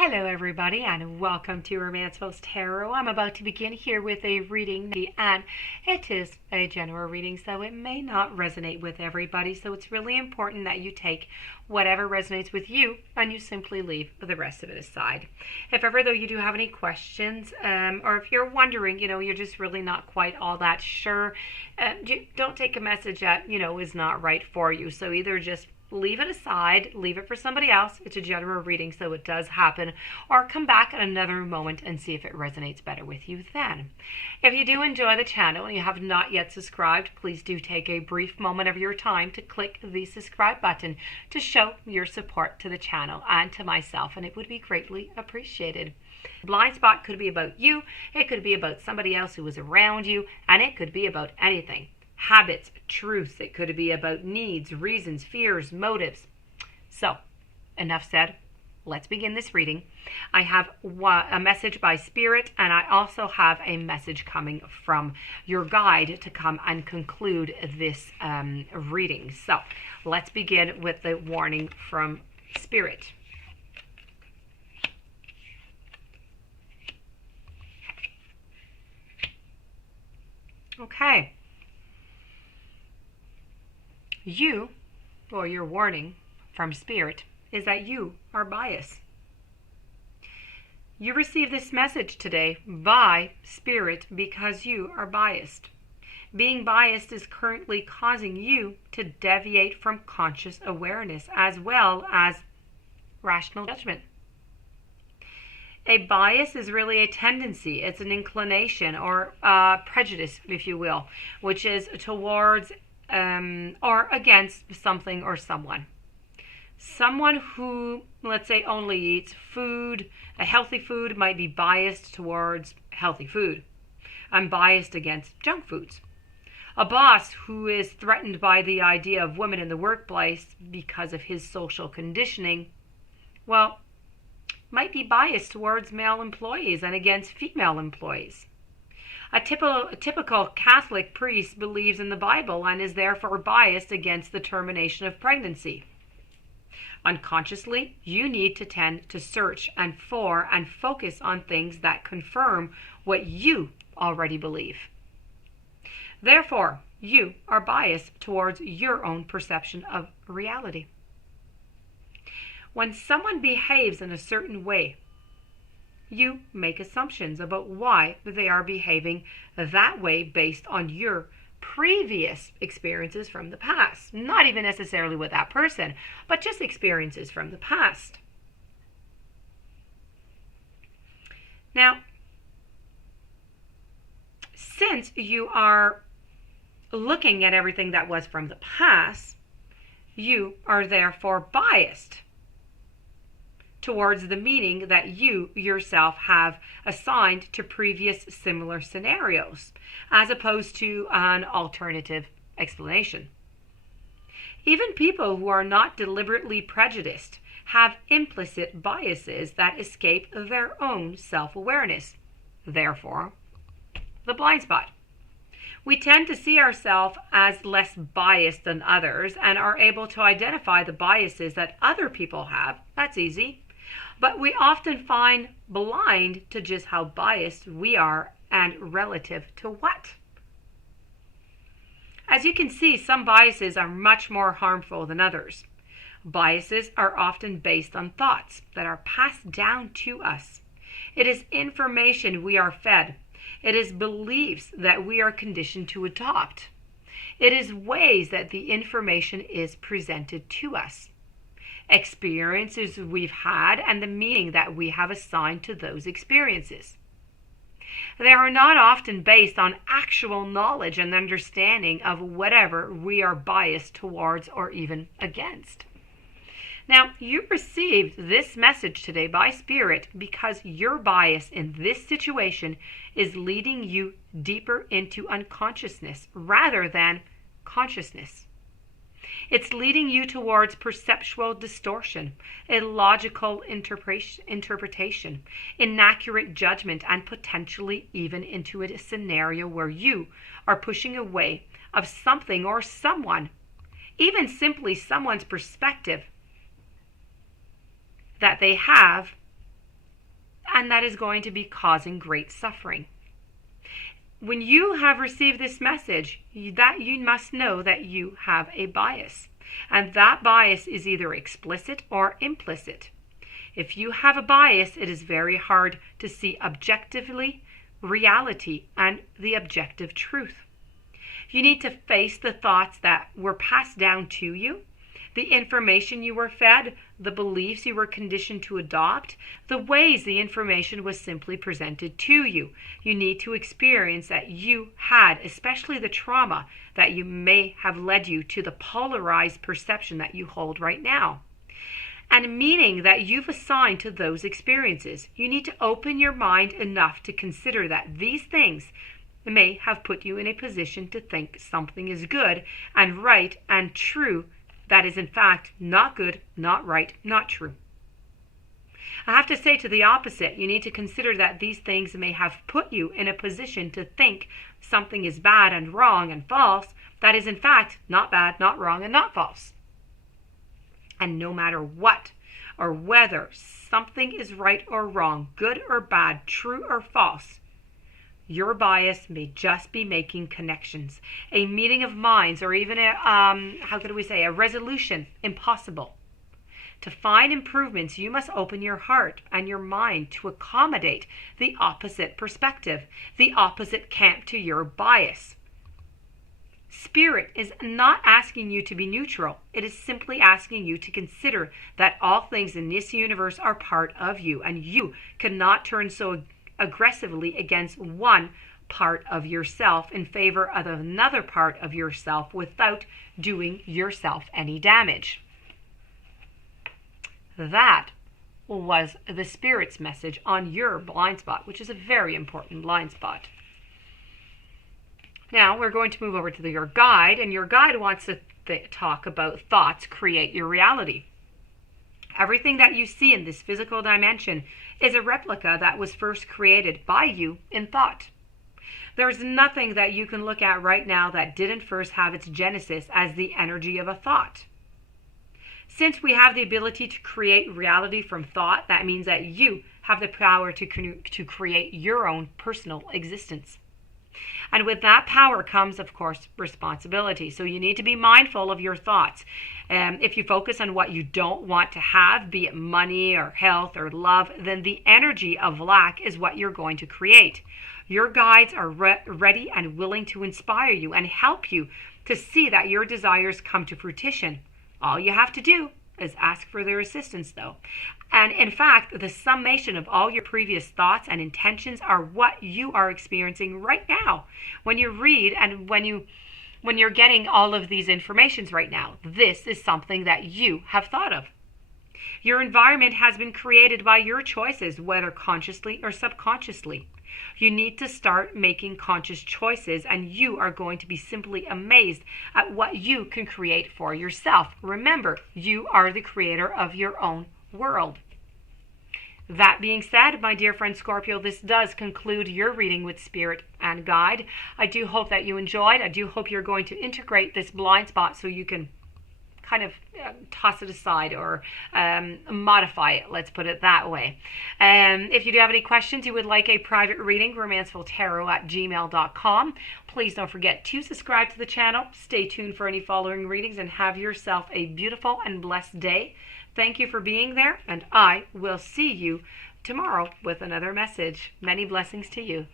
Hello, everybody, and welcome to Romance Post Tarot. I'm about to begin here with a reading, and it is a general reading, so it may not resonate with everybody. So it's really important that you take whatever resonates with you and you simply leave the rest of it aside. If ever, though, you do have any questions, or if you're wondering, you're just really not quite all that sure, don't take a message that, is not right for you. So either just leave it aside, leave it for somebody else. It's a general reading, so it does happen. Or come back at another moment and see if it resonates better with you then. If you do enjoy the channel and you have not yet subscribed, please do take a brief moment of your time to click the subscribe button to show your support to the channel and to myself, and it would be greatly appreciated. Blindspot could be about you, it could be about somebody else who was around you, and it could be about anything. Habits, truths. It could be about needs, reasons, fears, motives. So, enough said. Let's begin this reading. I have a message by Spirit, and I also have a message coming from your guide to come and conclude this reading. So, let's begin with the warning from Spirit. Okay. You, or your warning from Spirit, is that you are biased. You receive this message today by Spirit because you are biased. Being biased is currently causing you to deviate from conscious awareness as well as rational judgment. A bias is really a tendency. It's an inclination or prejudice, if you will, which is towards or against something or someone. Someone who, let's say, only eats food, a healthy food, might be biased towards healthy food and biased against junk foods. A boss who is threatened by the idea of women in the workplace because of his social conditioning, well, might be biased towards male employees and against female employees. A typical Catholic priest believes in the Bible and is therefore biased against the termination of pregnancy. Unconsciously, you need to tend to search and focus on things that confirm what you already believe. Therefore, you are biased towards your own perception of reality. When someone behaves in a certain way, you make assumptions about why they are behaving that way based on your previous experiences from the past. Not even necessarily with that person, but just experiences from the past. Now, since you are looking at everything that was from the past, you are therefore biased towards the meaning that you yourself have assigned to previous similar scenarios, as opposed to an alternative explanation. Even people who are not deliberately prejudiced have implicit biases that escape their own self-awareness. Therefore, the blind spot. We tend to see ourselves as less biased than others and are able to identify the biases that other people have. That's easy. But we often find blind to just how biased we are and relative to what. As you can see, some biases are much more harmful than others. Biases are often based on thoughts that are passed down to us. It is information we are fed. It is beliefs that we are conditioned to adopt. It is ways that the information is presented to us. Experiences we've had and the meaning that we have assigned to those experiences. They are not often based on actual knowledge and understanding of whatever we are biased towards or even against. Now, you received this message today by Spirit because your bias in this situation is leading you deeper into unconsciousness rather than consciousness. It's leading you towards perceptual distortion, illogical interpretation, inaccurate judgment, and potentially even into a scenario where you are pushing away of something or someone, even simply someone's perspective that they have and that is going to be causing great suffering. When you have received this message, that you must know that you have a bias, and that bias is either explicit or implicit. If you have a bias, it is very hard to see objectively reality and the objective truth. You need to face the thoughts that were passed down to you, the information you were fed, the beliefs you were conditioned to adopt, the ways the information was simply presented to you. You need to experience that you had, especially the trauma that you may have led you to the polarized perception that you hold right now. And meaning that you've assigned to those experiences. You need to open your mind enough to consider that these things may have put you in a position to think something is good and right and true that is in fact not good, not right, not true. I have to say to the opposite, you need to consider that these things may have put you in a position to think something is bad and wrong and false that is in fact not bad, not wrong, and not false. And no matter what or whether something is right or wrong, good or bad, true or false, your bias may just be making connections, a meeting of minds, or even a resolution impossible. To find improvements, you must open your heart and your mind to accommodate the opposite perspective, the opposite camp to your bias. Spirit is not asking you to be neutral. It is simply asking you to consider that all things in this universe are part of you, and you cannot turn so aggressively against one part of yourself in favor of another part of yourself without doing yourself any damage. That was the Spirit's message on your blind spot, which is a very important blind spot. Now we're going to move over to your guide, and your guide wants to talk about thoughts create your reality. Everything that you see in this physical dimension is a replica that was first created by you in thought. There's nothing that you can look at right now that didn't first have its genesis as the energy of a thought. Since we have the ability to create reality from thought, that means that you have the power to create your own personal existence. And with that power comes, of course, responsibility. So you need to be mindful of your thoughts. If you focus on what you don't want to have, be it money or health or love, then the energy of lack is what you're going to create. Your guides are ready and willing to inspire you and help you to see that your desires come to fruition. All you have to do is ask for their assistance, though. And in fact, the summation of all your previous thoughts and intentions are what you are experiencing right now. When you read and when you're getting all of these informations right now, this is something that you have thought of. Your environment has been created by your choices, whether consciously or subconsciously. You need to start making conscious choices, and you are going to be simply amazed at what you can create for yourself. Remember, you are the creator of your own world. That being said, my dear friend Scorpio, this does conclude your reading with Spirit and Guide. I do hope that you enjoyed. I do hope you're going to integrate this blind spot so you can kind of toss it aside or modify it, let's put it that way. If you do have any questions, you would like a private reading, romancefultarot@gmail.com. Please don't forget to subscribe to the channel. Stay tuned for any following readings and have yourself a beautiful and blessed day. Thank you for being there, and I will see you tomorrow with another message. Many blessings to you.